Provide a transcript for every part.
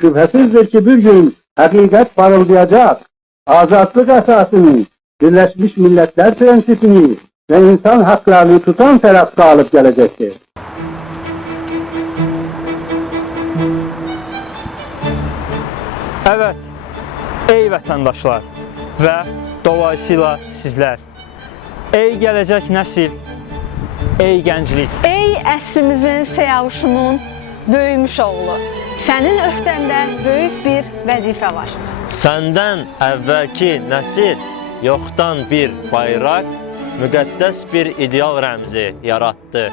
Şüphesizdir ki bir gün hakikat parıldayacak. Azadlık esasını, Birleşmiş Milletler prensipini ve insan haklarını tutan taraf galip gelecektir. Evet, ey vətəndaşlar və dolayısıyla sizlər, ey gələcək nəsil, ey gənclik, Ey əsrimizin səyavuşunun böyümüş oğlu, sənin öhdəndə böyük bir vəzifə var. Səndən əvvəlki nəsil yoxdan bir bayraq, müqəddəs bir ideal rəmzi yaratdı.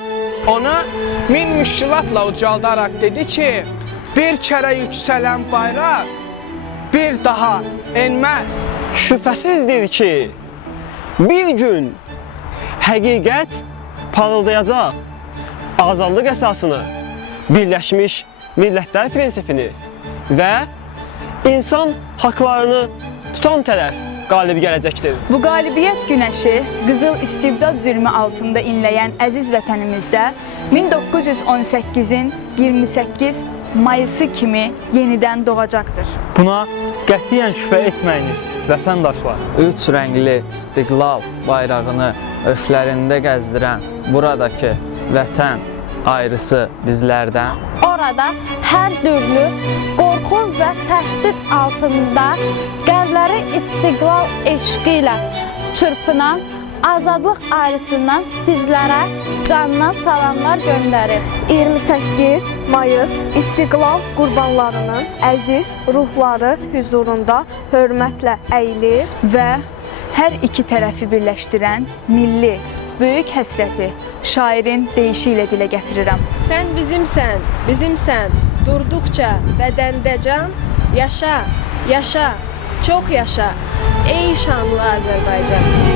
Ona min müşkilatla ucaldaraq dedi ki, bir kərə yüksələn bayraq bir daha enməz. Şübhəsizdir ki, bir gün həqiqət parıldayacaq, azadlıq əsasını, Birləşmiş Millətlər prinsipini və insan haqlarını tutan tərəf qalib gələcəkdir. Bu qalibiyyət günəşi qızıl istibdad zülmü altında inləyən əziz vətənimizdə 1918-in 28 mayısı kimi yenidən doğacaqdır. buna qətiyyən şübhə etməyiniz vətəndaşlar. Üç rəngli istiqlal bayrağını öşlərində gəzdirən buradakı vətən ayrısı bizlərdən. Orada hər türlü qorxu və təhdid altında qəlbləri istiqlal eşqi ilə çırpınan azadlıq ailəsindən sizlərə candan salamlar göndərir. 28 Mayıs İstiqlal qurbanlarının əziz ruhları huzurunda hörmətlə əyilir Və hər iki tərəfi birləşdirən milli, böyük həsrəti şairin deyişi ilə dilə gətirirəm. Sən bizimsən, durduqca bədəndə can, yaşa, yaşa, çox yaşa, ey şanlı Azərbaycan.